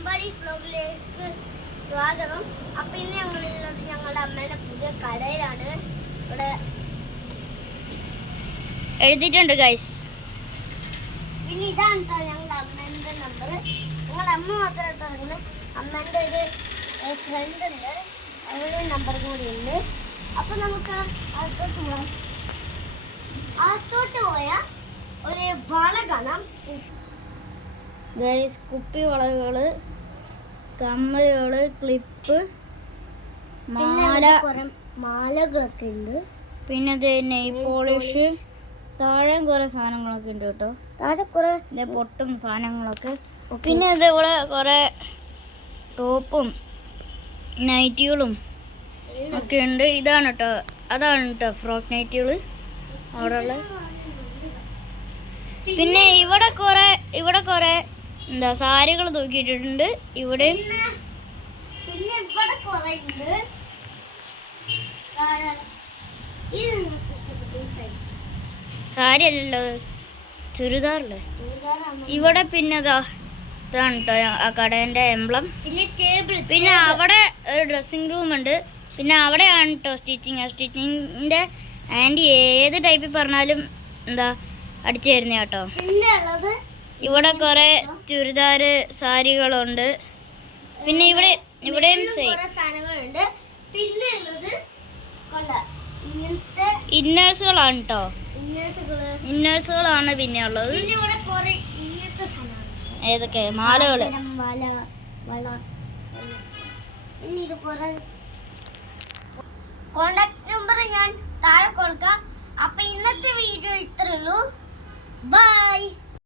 അമ്പാടി വ്ലോഗിലേക്ക് സ്വാഗതം. അപ്പൊ ഇന്ന് ഞങ്ങളുള്ളത് ഞങ്ങളുടെ അമ്മേന്റെ പുതിയ കടയിലാണ്. ഇവിടെ എഴുതിയിട്ടുണ്ട് ഗൈസ്. പിന്നെ ഇതാണ് ഞങ്ങളുടെ അമ്മേന്റെ നമ്പർ. ഞങ്ങളുടെ അമ്മ മാത്രമേ തുടങ്ങുന്നത്, അമ്മേന്റെ ഒരു ഫ്രണ്ട് ഉണ്ട്, അവരുടെ നമ്പർ കൂടി ഉണ്ട്. അപ്പൊ നമുക്ക് അകത്തോട്ട് പോവാം. അകത്തോട്ട് പോയാൽ ഒരു വള കാണാം. ഗൈസ്, കുപ്പി വളകള്, കമ്മലുകള്, ക്ലിപ്പ്, മാല, മാലകളൊക്കെ ഉണ്ട്. പിന്നെ നെയിൽ പോളിഷ്, താഴെ കുറെ സാധനങ്ങളൊക്കെ ഉണ്ട് കേട്ടോ. താഴെ കുറെ പൊട്ടും സാധനങ്ങളൊക്കെ. പിന്നെ ഇതേപോലെ കുറെ ടോപ്പും നൈറ്റികളും ഒക്കെ ഉണ്ട്. ഇതാണ് കേട്ടോ, അതാണ് കേട്ടോ ഫ്രോക്ക് നൈറ്റികള് അവിടെ ഉള്ള. പിന്നെ ഇവിടെ കുറെ എന്താ സാരികൾ തൂക്കിയിട്ടിട്ടുണ്ട്. ഇവിടെ പിന്നെ ഇവിടെ കുറെ ഉണ്ട്. സാരി അല്ലല്ലോ, ചുരിദാറല്ലേ ഇവിടെ. പിന്നെ ഇതാണ് കേട്ടോ ആ കടേൻ്റെ എംബ്ലം. പിന്നെ ടേബിൾ. പിന്നെ അവിടെ ഒരു ഡ്രസ്സിങ് റൂം ഉണ്ട്. പിന്നെ അവിടെയാണ് കേട്ടോ സ്റ്റിച്ചിങ്ങിൻ്റെ ആൻറ്റി ഏത് ടൈപ്പിൽ പറഞ്ഞാലും എന്താ അടിച്ചു തരുന്ന കേട്ടോ. പിന്നെ ഉള്ളത് ഇവിടെ കുറെ ചുരിദാർ സാരികളുണ്ട്. പിന്നെ ഇവിടെയും സാധനങ്ങളുണ്ട്. പിന്നെ ഉള്ളത് ഇങ്ങനത്തെ ഇന്നേഴ്സുകളാണ് കേട്ടോ. ഇന്നേഴ്സുകളാണ് പിന്നെ ഉള്ളത്. പിന്നെ ഇവിടെ കുറെ ഇങ്ങനത്തെ സാധനങ്ങൾ. ഏതൊക്കെ? മാലകള്, വള. പിന്നെ ഇത് കുറെ കോണ്ടാക്ട് നമ്പർ ഞാൻ താഴെ കൊടുക്കാം. അപ്പൊ ഇന്നത്തെ വീഡിയോ ഇത്രേ ഉള്ളൂ. ബൈ.